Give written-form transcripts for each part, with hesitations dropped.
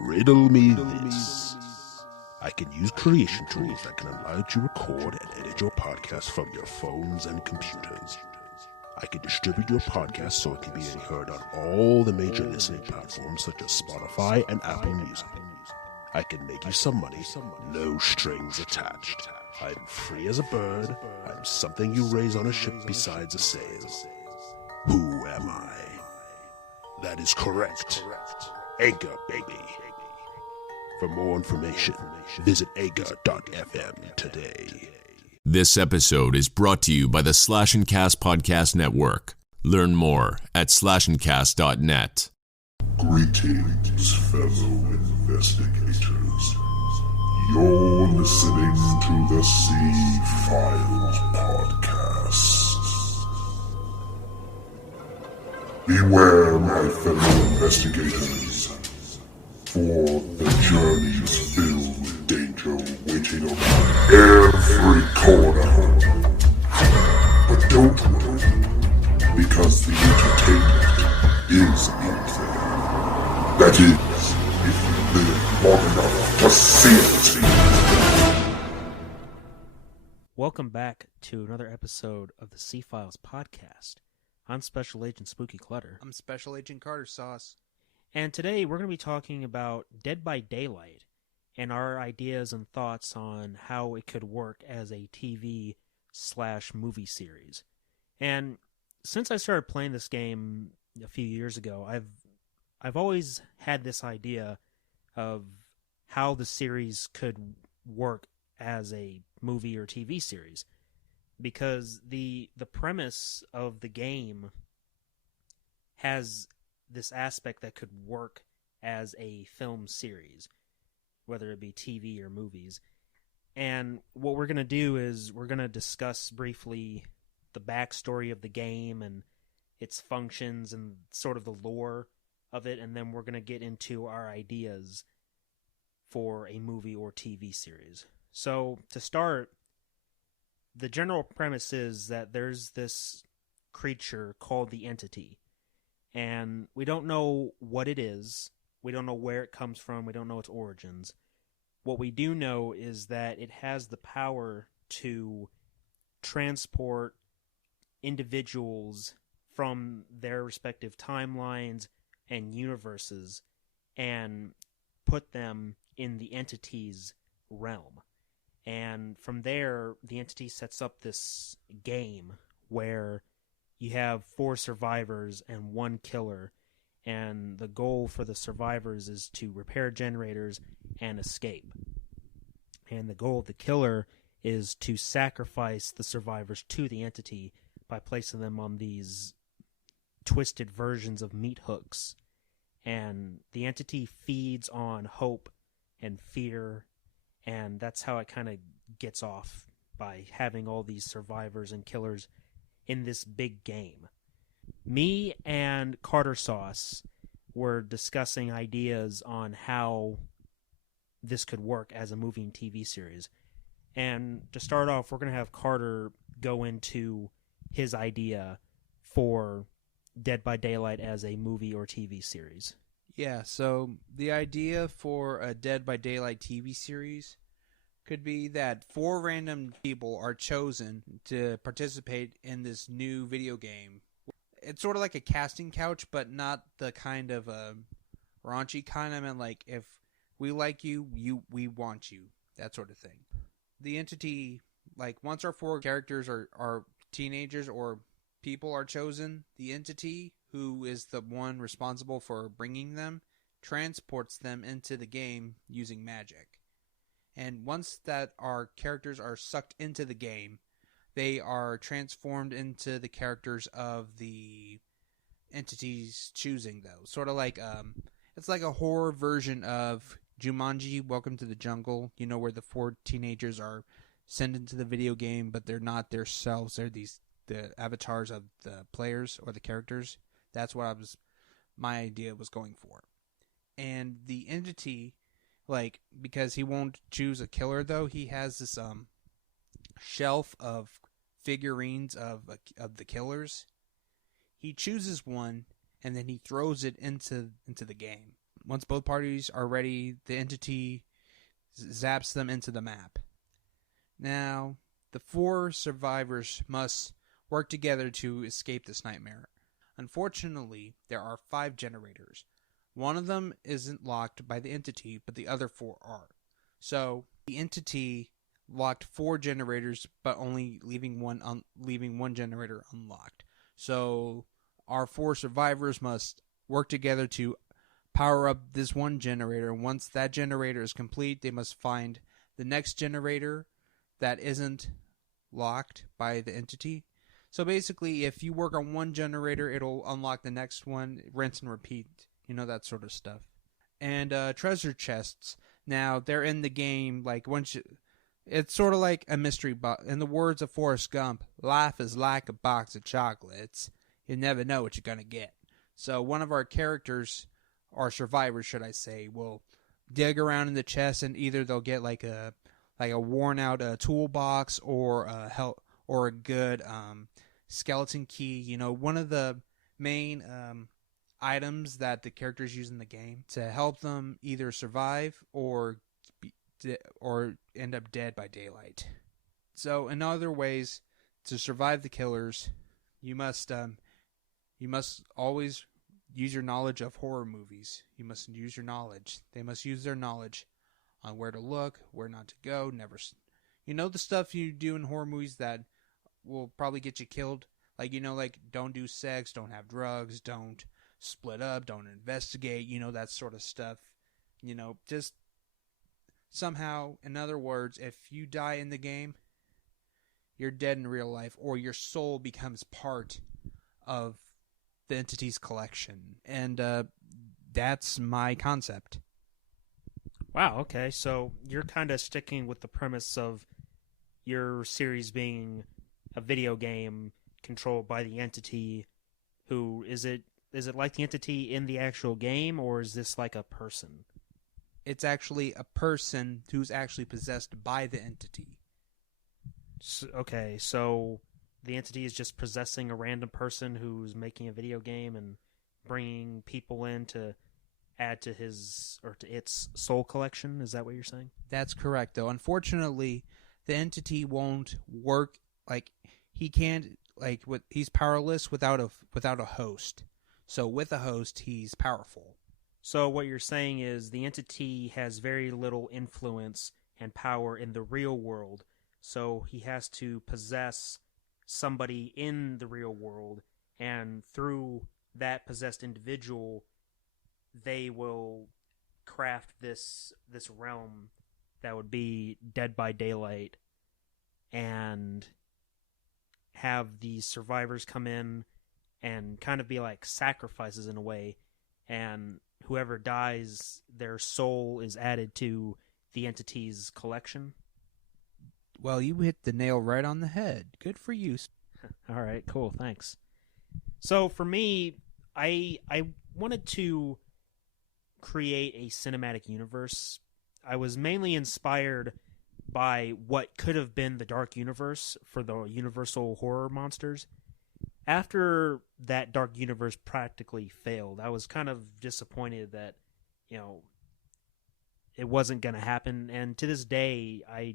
Riddle me this. I can use creation tools that can allow you to record and edit your podcast from your phones and computers. I can distribute your podcast so it can be heard on all the major listening platforms such as Spotify and Apple Music. I can make you some money, no strings attached. I'm free as a bird. I'm something you raise on a ship besides a sail. Who am I? That is correct. Anchor, baby. For more information, visit anchor.fm today. This episode is brought to you by the Slash and Cast Podcast Network. Learn more at slashandcast.net. Greetings, fellow investigators. You're listening to the C-Files podcast. Beware, my fellow investigators, for the journey is filled with danger waiting on every corner. But don't worry, because the entertainment is out there. That is, if you live long enough to see it. Welcome back to another episode of the C-Files podcast. I'm Special Agent Spooky Clutter. I'm Special Agent Carter Sauce. And today we're going to be talking about Dead by Daylight and our ideas and thoughts on how it could work as a TV/movie series. And since I started playing this game a few years ago, I've always had this idea of how the series could work as a movie or TV series, because the premise of the game has this aspect that could work as a film series, whether it be TV or movies. And what we're going to do is we're going to discuss briefly the backstory of the game and its functions and sort of the lore of it, and then we're going to get into our ideas for a movie or TV series. So, to start, the general premise is that there's this creature called the Entity, and we don't know what it is, we don't know where it comes from, we don't know its origins. What we do know is that it has the power to transport individuals from their respective timelines and universes and put them in the Entity's realm. And from there, the Entity sets up this game where you have 4 survivors and 1 killer, and the goal for the survivors is to repair generators and escape. And the goal of the killer is to sacrifice the survivors to the Entity by placing them on these twisted versions of meat hooks. And the Entity feeds on hope and fear, and that's how it kind of gets off, by having all these survivors and killers in this big game. Me and Carter Sauce were discussing ideas on how this could work as a movie and TV series. And to start off, we're going to have Carter go into his idea for Dead by Daylight as a movie or TV series. Yeah, so the idea for a Dead by Daylight TV series could be that 4 random people are chosen to participate in this new video game. It's sort of like a casting couch, but not the kind of raunchy kind. I mean, like, if we like you, we want you. That sort of thing. The Entity, like, once our 4 characters are teenagers or people are chosen, the Entity, who is the one responsible for bringing them, transports them into the game using magic. And once that our characters are sucked into the game, they are transformed into the characters of the Entity's choosing, though. Sort of like, it's like a horror version of Jumanji, Welcome to the Jungle, you know, where the 4 teenagers are sent into the video game, but they're not themselves. They're the avatars of the players or the characters. That's what my idea was going for. And the Entity, like, because he won't choose a killer, though, he has this shelf of figurines of the killers. He chooses one, and then he throws it into the game. both parties are ready, the entity zaps them into the map. Now, the 4 survivors must work together to escape this nightmare. Unfortunately, there are 5 generators. One of them isn't locked by the entity, but the other 4 are. So, the entity locked 4 generators, but only leaving one generator unlocked. So, our 4 survivors must work together to power up this one generator. Once that generator is complete, they must find the next generator that isn't locked by the entity. So basically, if you work on one generator, it'll unlock the next one, rinse and repeat, that sort of stuff. And treasure chests, now they're in the game, like it's sort of like a mystery box. In the words of Forrest Gump, life is like a box of chocolates. You never know what you're going to get. So one of our characters, or survivors should I say, will dig around in the chest, and either they'll get like a worn out toolbox or a good skeleton key. One of the main items that the characters use in the game to help them either survive or end up dead by daylight. So in other ways, to survive the killers, you must always use your knowledge of horror movies. You must use your knowledge. They must use their knowledge on where to look, where not to go. The stuff you do in horror movies that will probably get you killed. Like don't do sex, don't have drugs, don't split up, don't investigate. That sort of stuff. Just somehow, in other words, if you die in the game, you're dead in real life, or your soul becomes part of the entity's collection. And that's my concept. Wow, okay. So you're kind of sticking with the premise of your series being a video game controlled by the entity who... Is it like the entity in the actual game, or is this like a person? It's actually a person who's actually possessed by the entity. Okay, so the entity is just possessing a random person who's making a video game and bringing people in to add to his or to its soul collection. Is that what you're saying? That's correct, though. Unfortunately, the entity won't work. He's powerless without a host. So with a host, he's powerful. So what you're saying is the entity has very little influence and power in the real world. So he has to possess somebody in the real world, and through that possessed individual, they will craft this realm that would be Dead by Daylight, and have these survivors come in and kind of be like sacrifices in a way, and whoever dies, their soul is added to the entity's collection. Well, you hit the nail right on the head. Good for you. All right, cool, thanks. So for me, I wanted to create a cinematic universe. I was mainly inspired by what could have been the Dark Universe for the Universal horror monsters. After that Dark Universe practically failed, I was kind of disappointed that, it wasn't going to happen. And to this day, I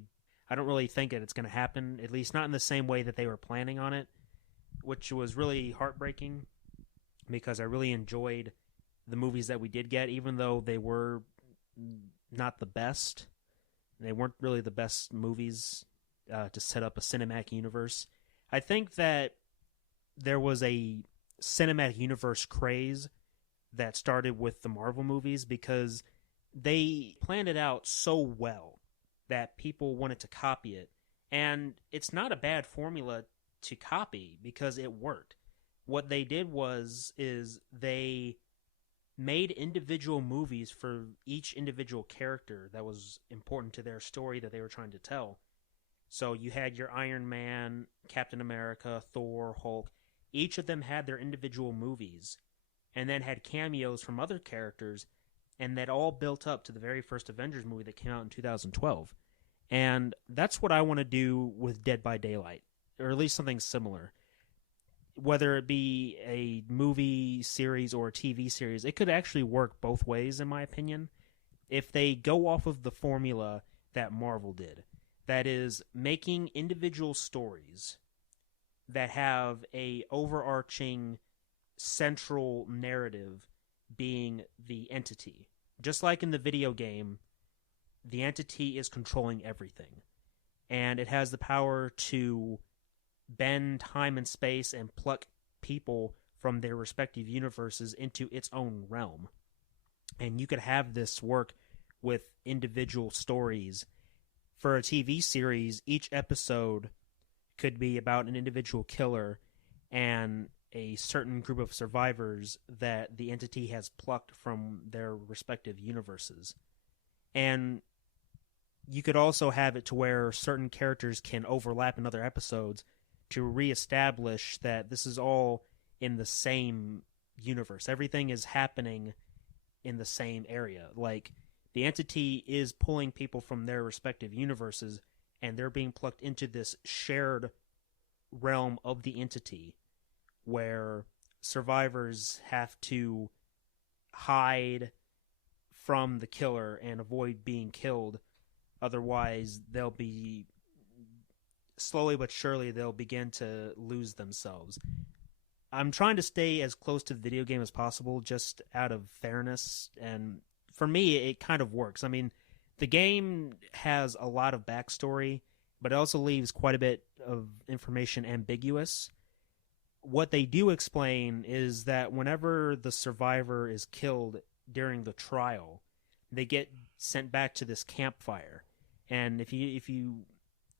don't really think that it's going to happen, at least not in the same way that they were planning on it, which was really heartbreaking because I really enjoyed the movies that we did get, even though they were not the best. They weren't really the best movies to set up a cinematic universe. I think that there was a cinematic universe craze that started with the Marvel movies because they planned it out so well that people wanted to copy it. And it's not a bad formula to copy because it worked. What they did is they made individual movies for each individual character that was important to their story that they were trying to tell. So you had your Iron Man, Captain America, Thor, Hulk. Each of them had their individual movies and then had cameos from other characters, and that all built up to the very first Avengers movie that came out in 2012. And that's what I want to do with Dead by Daylight, or at least something similar. whether it be a movie series or a TV series, it could actually work both ways, in my opinion, if they go off of the formula that Marvel did. That is, making individual stories that have a overarching central narrative being the entity. Just like in the video game, the entity is controlling everything. And it has the power to bend time and space and pluck people from their respective universes into its own realm. And you could have this work with individual stories. For a TV series, each episode could be about an individual killer and a certain group of survivors that the entity has plucked from their respective universes. And you could also have it to where certain characters can overlap in other episodes to reestablish that this is all in the same universe. Everything is happening in the same area. Like, the entity is pulling people from their respective universes, and they're being plucked into this shared realm of the entity where survivors have to hide from the killer and avoid being killed. Otherwise, they'll be slowly but surely they'll begin to lose themselves. I'm trying to stay as close to the video game as possible just out of fairness, and for me it kind of works. I mean, the game has a lot of backstory, but it also leaves quite a bit of information ambiguous. What they do explain is that whenever the survivor is killed during the trial, they get sent back to this campfire. And if you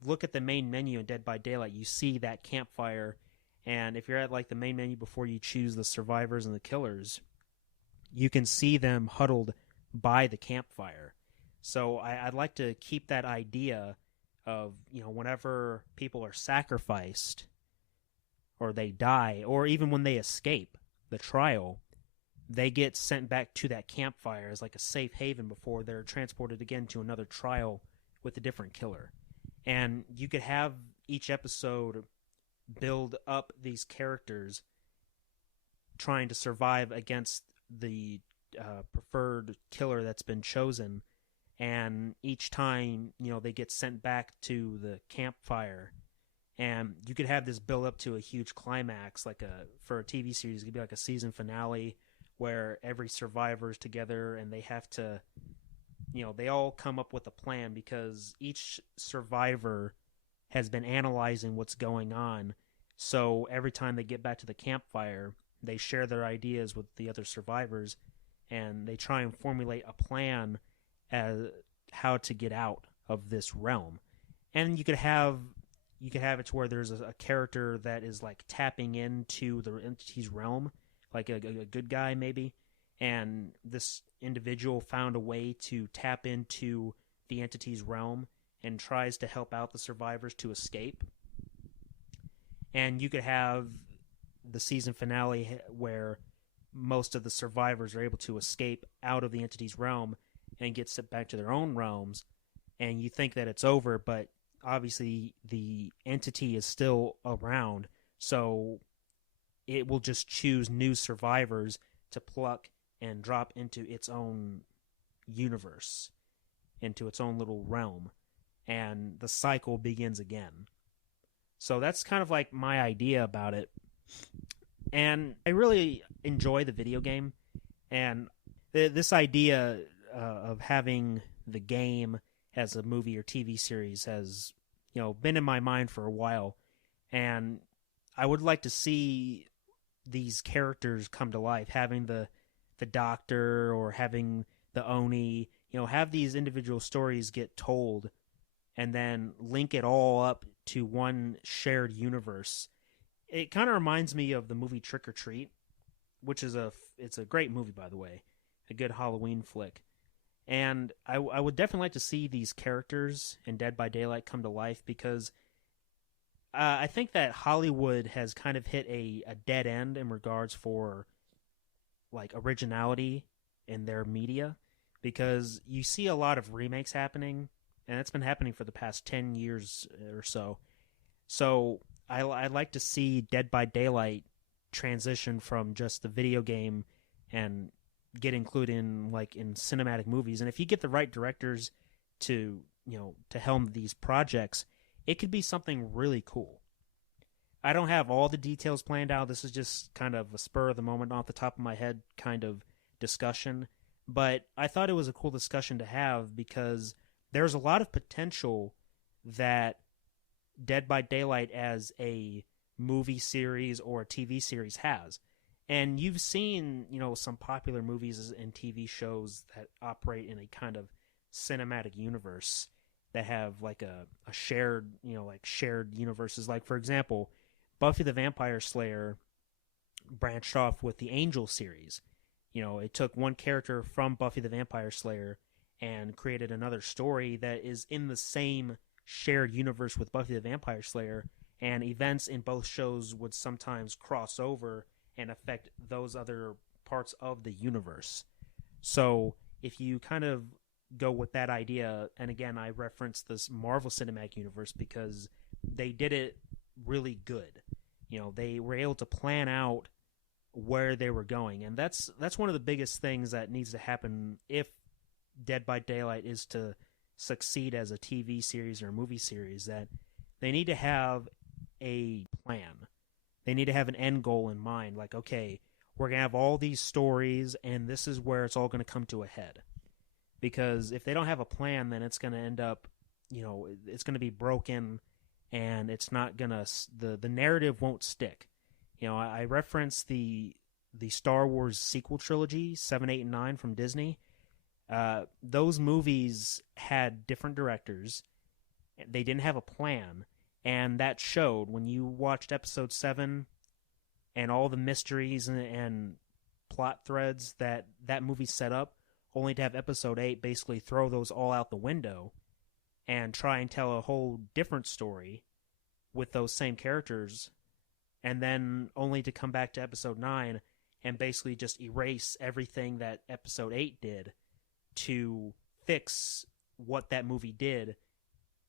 look at the main menu in Dead by Daylight, you see that campfire. And if you're at like the main menu before you choose the survivors and the killers, you can see them huddled by the campfire. So I'd like to keep that idea of, whenever people are sacrificed or they die, or even when they escape the trial, they get sent back to that campfire as like a safe haven before they're transported again to another trial with a different killer. And you could have each episode build up these characters trying to survive against the preferred killer that's been chosen. And each time, they get sent back to the campfire. And you could have this build up to a huge climax, for a TV series, it could be like a season finale where every survivor is together and they have to, they all come up with a plan because each survivor has been analyzing what's going on. So every time they get back to the campfire, they share their ideas with the other survivors and they try and formulate a plan as how to get out of this realm. And you could have it to where there's a character that is like tapping into the entity's realm, like a good guy maybe, and this individual found a way to tap into the entity's realm and tries to help out the survivors to escape. And you could have the season finale where most of the survivors are able to escape out of the entity's realm and get sent back to their own realms, and you think that it's over, but obviously the entity is still around, so it will just choose new survivors to pluck and drop into its own universe, into its own little realm, and the cycle begins again. So that's kind of like my idea about it. And I really enjoy the video game, and this idea of having the game as a movie or TV series has, been in my mind for a while, and I would like to see these characters come to life, having the doctor or having the Oni, have these individual stories get told and then link it all up to one shared universe. It kind of reminds me of the movie Trick or Treat, which is it's a great movie, by the way, a good Halloween flick. And I would definitely like to see these characters in Dead by Daylight come to life, because I think that Hollywood has kind of hit a dead end in regards for like originality in their media, because you see a lot of remakes happening, and it's been happening for the past 10 years or so. So I'd like to see Dead by Daylight transition from just the video game and get included in cinematic movies. And if you get the right directors to helm these projects, it could be something really cool. I don't have all the details planned out. This is just kind of a spur of the moment, off the top of my head kind of discussion. But I thought it was a cool discussion to have because there's a lot of potential that Dead by Daylight as a movie series or a TV series has. And you've seen, some popular movies and TV shows that operate in a kind of cinematic universe that have like a shared, shared universes. Like, for example, Buffy the Vampire Slayer branched off with the Angel series. It took one character from Buffy the Vampire Slayer and created another story that is in the same shared universe with Buffy the Vampire Slayer, and events in both shows would sometimes cross over and affect those other parts of the universe. So if you kind of go with that idea, and again, I reference this Marvel Cinematic Universe because they did it really good. They were able to plan out where they were going, and that's one of the biggest things that needs to happen if Dead by Daylight is to succeed as a TV series or a movie series, that they need to have a plan. They need to have an end goal in mind. Like, okay, we're going to have all these stories, and this is where it's all going to come to a head. Because if they don't have a plan, then it's going to end up, it's going to be broken, and it's not going to, the narrative won't stick. I reference the Star Wars sequel trilogy, 7, 8, and 9 from Disney. Those movies had different directors. They didn't have a plan, and that showed when you watched episode 7 and all the mysteries and plot threads that movie set up, only to have episode 8 basically throw those all out the window and try and tell a whole different story with those same characters, and then only to come back to episode 9 and basically just erase everything that episode 8 did to fix what that movie did,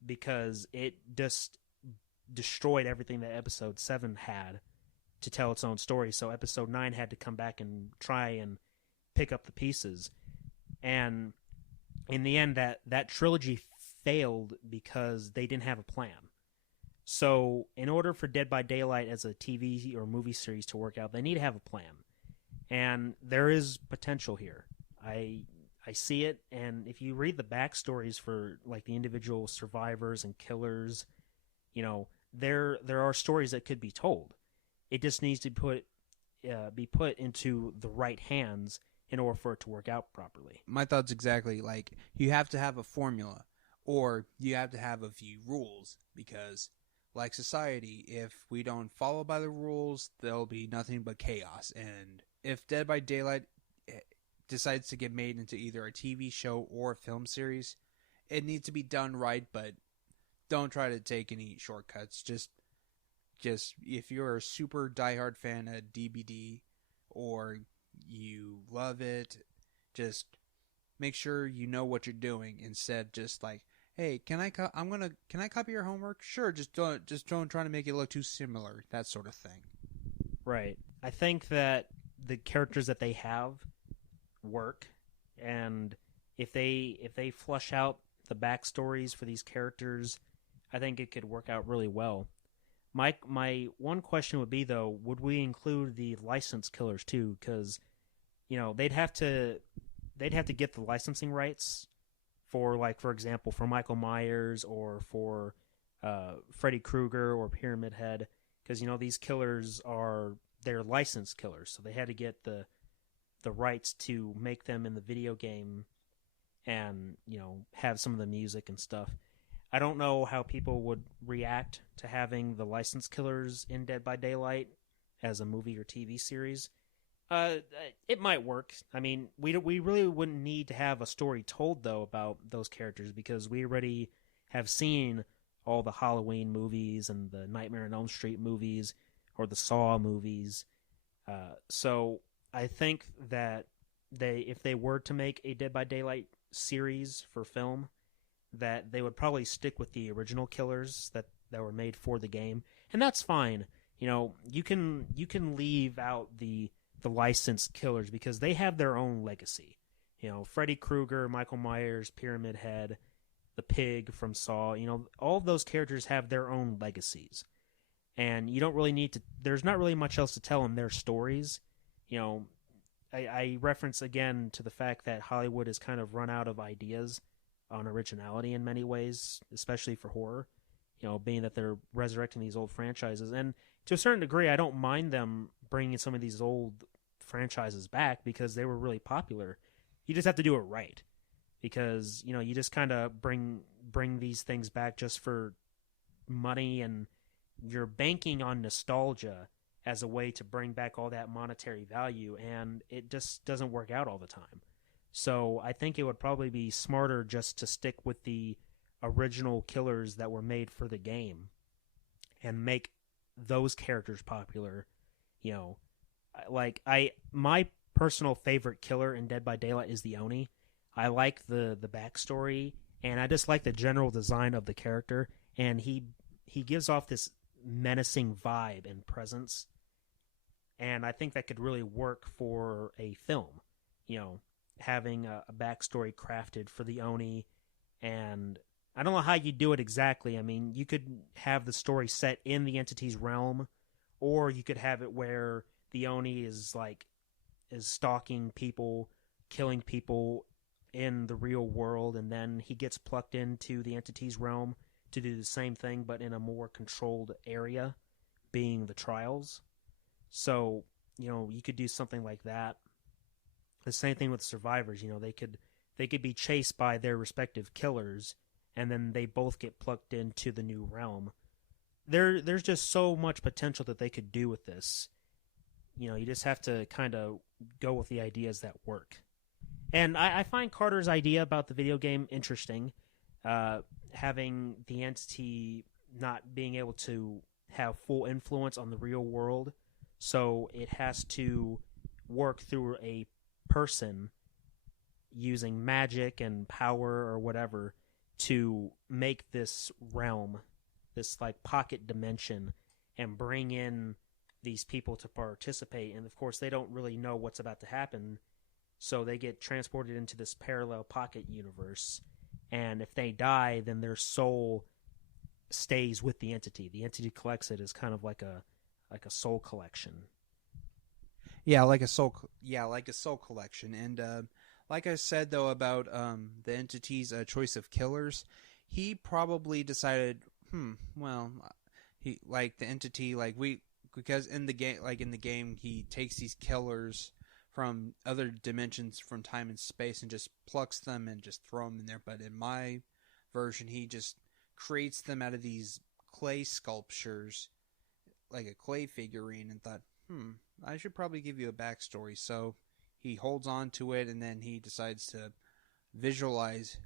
because it just destroyed everything that episode 7 had to tell its own story. So episode 9 had to come back and try and pick up the pieces. And in the end, that trilogy failed because they didn't have a plan. So in order for Dead by Daylight as a TV or movie series to work out, they need to have a plan. And there is potential here. I see it, and if you read the backstories for like the individual survivors and killers, there are stories that could be told. It just needs to be put into the right hands in order for it to work out properly. My thoughts exactly. Like, you have to have a formula, or you have to have a few rules, because like society, if we don't follow by the rules, there'll be nothing but chaos. And if Dead by Daylight decides to get made into either a TV show or a film series, it needs to be done right, but don't try to take any shortcuts. Just if you're a super diehard fan of DBD, or you love it, just make sure you know what you're doing. Instead, just like, hey, can I copy your homework? Sure, just don't try to make it look too similar. That sort of thing. Right. I think that the characters that they have work, and if they flush out the backstories for these characters, I think it could work out really well. My one question would be, though, would we include the licensed killers too? Because they'd have to get the licensing rights for, like, for example, for Michael Myers or for Freddy Krueger or Pyramid Head, because these killers they're licensed killers, so they had to get the rights to make them in the video game and have some of the music and stuff. I don't know how people would react to having the licensed killers in Dead by Daylight as a movie or TV series. It might work. I mean, we really wouldn't need to have a story told, though, about those characters, because we already have seen all the Halloween movies and the Nightmare on Elm Street movies or the Saw movies. So I think that if they were to make a Dead by Daylight series for film, that they would probably stick with the original killers that that were made for the game, and that's fine. You know, you can leave out the licensed killers because they have their own legacy. You know, Freddy Krueger, Michael Myers, Pyramid Head, the Pig from Saw. You know, all of those characters have their own legacies, and you don't really need to. There's not really much else to tell in their stories. You know, I reference again to the fact that Hollywood has kind of run out of ideas on originality in many ways, especially for horror. You know, being that they're resurrecting these old franchises, and to a certain degree, I don't mind them bringing some of these old franchises back because they were really popular. You just have to do it right, because you know you just kind of bring these things back just for money, and you're banking on nostalgia as a way to bring back all that monetary value, and it just doesn't work out all the time. So I think it would probably be smarter just to stick with the original killers that were made for the game and make those characters popular. You know, like my personal favorite killer in Dead by Daylight is the Oni. I like the backstory, and I just like the general design of the character, and he gives off this menacing vibe and presence, and I think that could really work for a film. You know, having a backstory crafted for the Oni, and I don't know how you do it exactly. I mean, you could have the story set in the entity's realm, or you could have it where the Oni is stalking people, killing people in the real world, and then he gets plucked into the entity's realm to do the same thing, but in a more controlled area, being the trials. So, you know, you could do something like that. The same thing with survivors. You know, they could be chased by their respective killers, and then they both get plucked into the new realm. There's just so much potential that they could do with this. You know, you just have to kind of go with the ideas that work. And I find Carter's idea about the video game interesting. Having the entity not being able to have full influence on the real world, so it has to work through a person using magic and power or whatever to make this realm, this like pocket dimension, and bring in these people to participate. And of course they don't really know what's about to happen, so they get transported into this parallel pocket universe, and if they die, then their soul stays with the entity. The entity collects it as kind of like a soul collection. Like a soul collection. And like I said though about the entity's choice of killers, he probably decided, he like the entity because in the game he takes these killers from other dimensions from time and space and just plucks them and just throw them in there. But in my version, he just creates them out of these clay sculptures, like a clay figurine, and thought, I should probably give you a backstory. So he holds on to it, and then he decides to visualize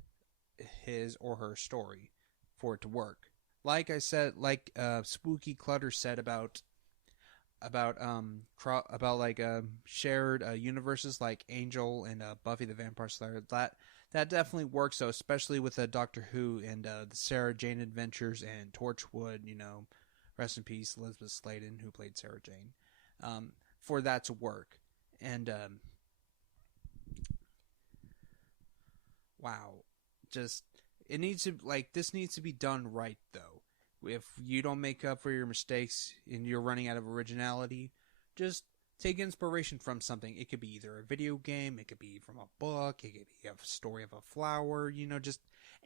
his or her story for it to work. Like I said, Spooky Clutter said about shared universes like Angel and Buffy the Vampire Slayer, that definitely works. So especially with Doctor Who and the Sarah Jane Adventures and Torchwood, you know, rest in peace Elizabeth Sladen, who played Sarah Jane, for that to work. And wow, just this needs to be done right though. If you don't make up for your mistakes and you're running out of originality, just take inspiration from something. It could be either a video game, it could be from a book, it could be a story of a flower, you know, just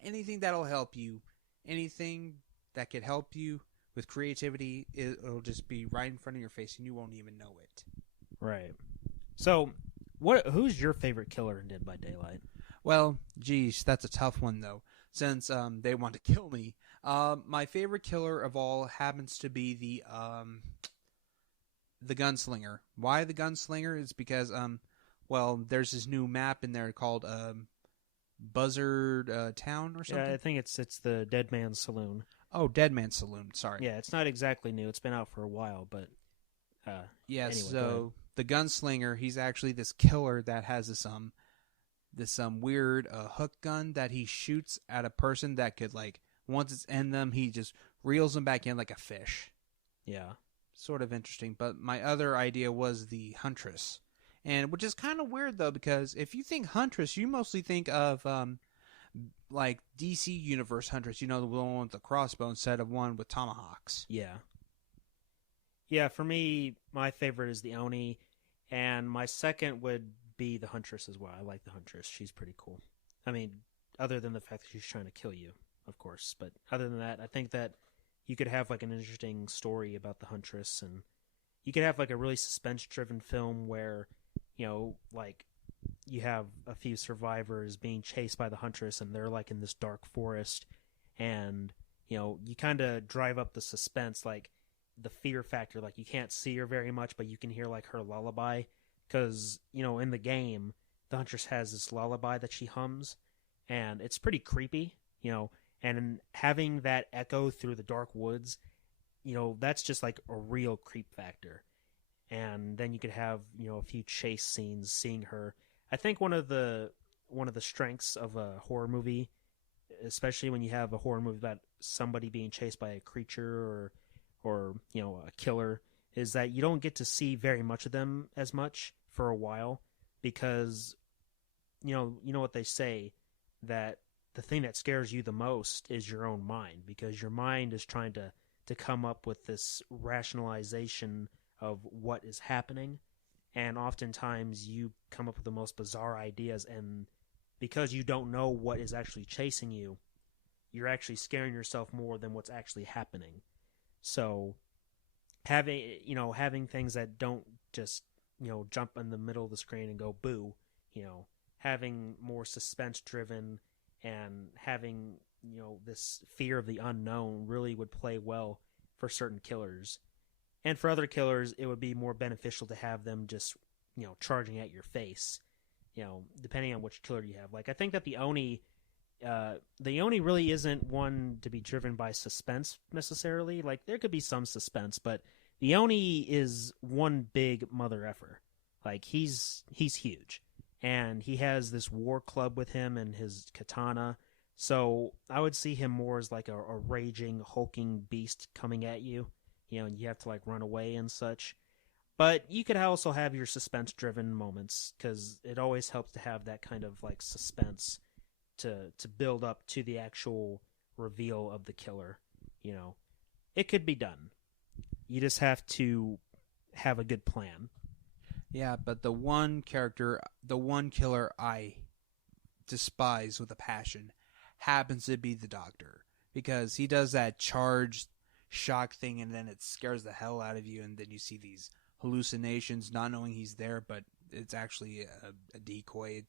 anything that'll help you. Anything that could help you with creativity, it'll just be right in front of your face and you won't even know it. Right. So, who's your favorite killer in Dead by Daylight? Well, geez, that's a tough one though, since they want to kill me. My favorite killer of all happens to be the Gunslinger. Why the Gunslinger? Is because there's this new map in there called Buzzard Town or something. Yeah, I think it's the Dead Man's Saloon. Oh, Dead Man's Saloon. Sorry. Yeah, it's not exactly new. It's been out for a while, but yeah. Anyway, so the Gunslinger, he's actually this killer that has this weird hook gun that he shoots at a person that could once it's in them, he just reels him back in like a fish. Yeah. Sort of interesting. But my other idea was the Huntress, and which is kind of weird though, because if you think Huntress, you mostly think of like DC Universe Huntress. You know, the one with the crossbow instead of one with tomahawks. Yeah. Yeah, for me, my favorite is the Oni, and my second would be the Huntress as well. I like the Huntress. She's pretty cool. I mean, other than the fact that she's trying to kill you, of course. But other than that, I think that you could have like an interesting story about the Huntress, and you could have like a really suspense-driven film where, you know, like you have a few survivors being chased by the Huntress, and they're like in this dark forest, and, you know, you kind of drive up the suspense, like the fear factor. Like, you can't see her very much, but you can hear like her lullaby, because, you know, in the game the Huntress has this lullaby that she hums, and it's pretty creepy, you know, and having that echo through the dark woods, you know, that's just like a real creep factor. And then you could have, you know, a few chase scenes seeing her. I think one of the strengths of a horror movie, especially when you have a horror movie about somebody being chased by a creature or you know, a killer, is that you don't get to see very much of them as much for a while, because you know what they say, that the thing that scares you the most is your own mind, because your mind is trying to come up with this rationalization of what is happening, and oftentimes you come up with the most bizarre ideas, and because you don't know what is actually chasing you, you're actually scaring yourself more than what's actually happening. So having things that don't just, you know, jump in the middle of the screen and go boo, you know, having more suspense driven and having, you know, this fear of the unknown really would play well for certain killers. And for other killers, it would be more beneficial to have them just, you know, charging at your face, you know, depending on which killer you have. Like, I think that the Oni really isn't one to be driven by suspense necessarily. Like, there could be some suspense, but the Oni is one big mother effer. Like, he's huge, and he has this war club with him and his katana. So I would see him more as like a raging, hulking beast coming at you, you know, and you have to like run away and such. But you could also have your suspense-driven moments, because it always helps to have that kind of like suspense to build up to the actual reveal of the killer. You know, it could be done. You just have to have a good plan. Yeah, but the one killer I despise with a passion happens to be the Doctor, because he does that charged shock thing, and then it scares the hell out of you, and then you see these hallucinations, not knowing he's there, but it's actually a decoy.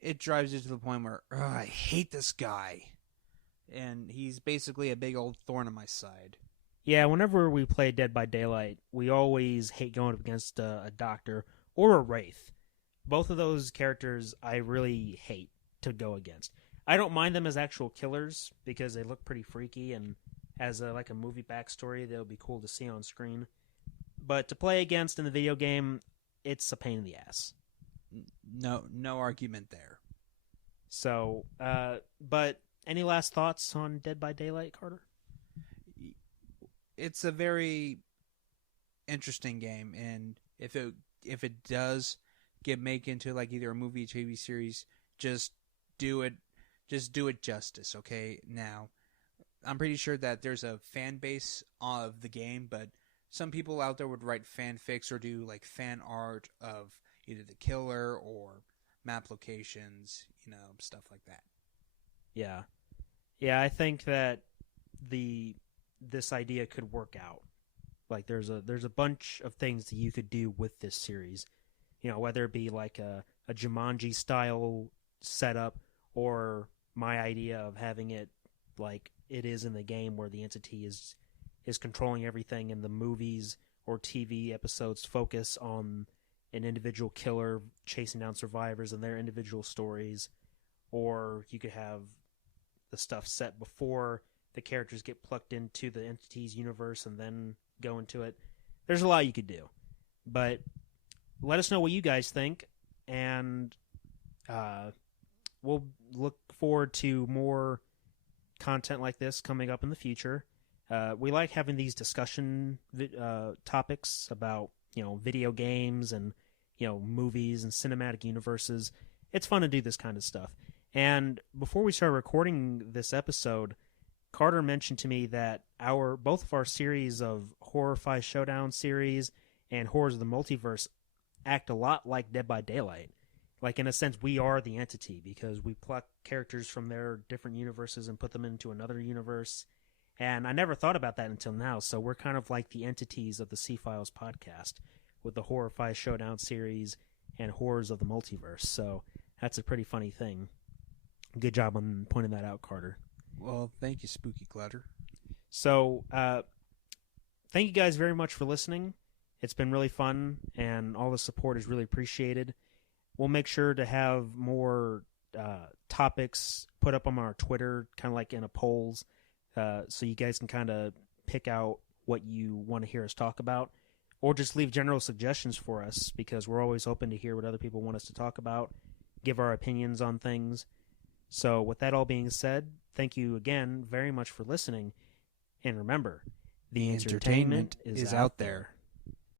It drives you to the point where, I hate this guy, and he's basically a big old thorn on my side. Yeah, whenever we play Dead by Daylight, we always hate going up against a Doctor or a Wraith. Both of those characters I really hate to go against. I don't mind them as actual killers, because they look pretty freaky, and as a movie backstory, they'll be cool to see on screen. But to play against in the video game, it's a pain in the ass. No argument there. So, but any last thoughts on Dead by Daylight, Carter? It's a very interesting game, and if it does make into like either a movie or TV series, just do it justice, okay? Now, I'm pretty sure that there's a fan base of the game, but some people out there would write fanfics or do like fan art of either the killer or map locations, you know, stuff like that. Yeah. Yeah, I think that this idea could work out. Like, there's a bunch of things that you could do with this series. You know, whether it be like a Jumanji style setup, or my idea of having it like it is in the game, where the entity is controlling everything, and the movies or TV episodes focus on an individual killer chasing down survivors and their individual stories. Or you could have the stuff set before the characters get plucked into the entity's universe and then go into it. There's a lot you could do. But let us know what you guys think, and we'll look forward to more content like this coming up in the future. We like having these discussion topics about, video games and, movies and cinematic universes. It's fun to do this kind of stuff. And before we started recording this episode, Carter mentioned to me that both of our series of Horror-Fi Showdown series and Horrors of the Multiverse act a lot like Dead by Daylight. Like, in a sense, we are the entity, because we pluck characters from their different universes and put them into another universe. And I never thought about that until now, so we're kind of like the entities of the C-Files podcast, with the Horror-Fi Showdown series and Horrors of the Multiverse. So that's a pretty funny thing. Good job on pointing that out, Carter. Well, thank you, Spooky Clutter. So, thank you guys very much for listening. It's been really fun, and all the support is really appreciated. We'll make sure to have more topics put up on our Twitter, kind of like in a polls, so you guys can kind of pick out what you want to hear us talk about, or just leave general suggestions for us, because we're always open to hear what other people want us to talk about, give our opinions on things. So with that all being said, thank you again very much for listening, and remember, the entertainment is out there.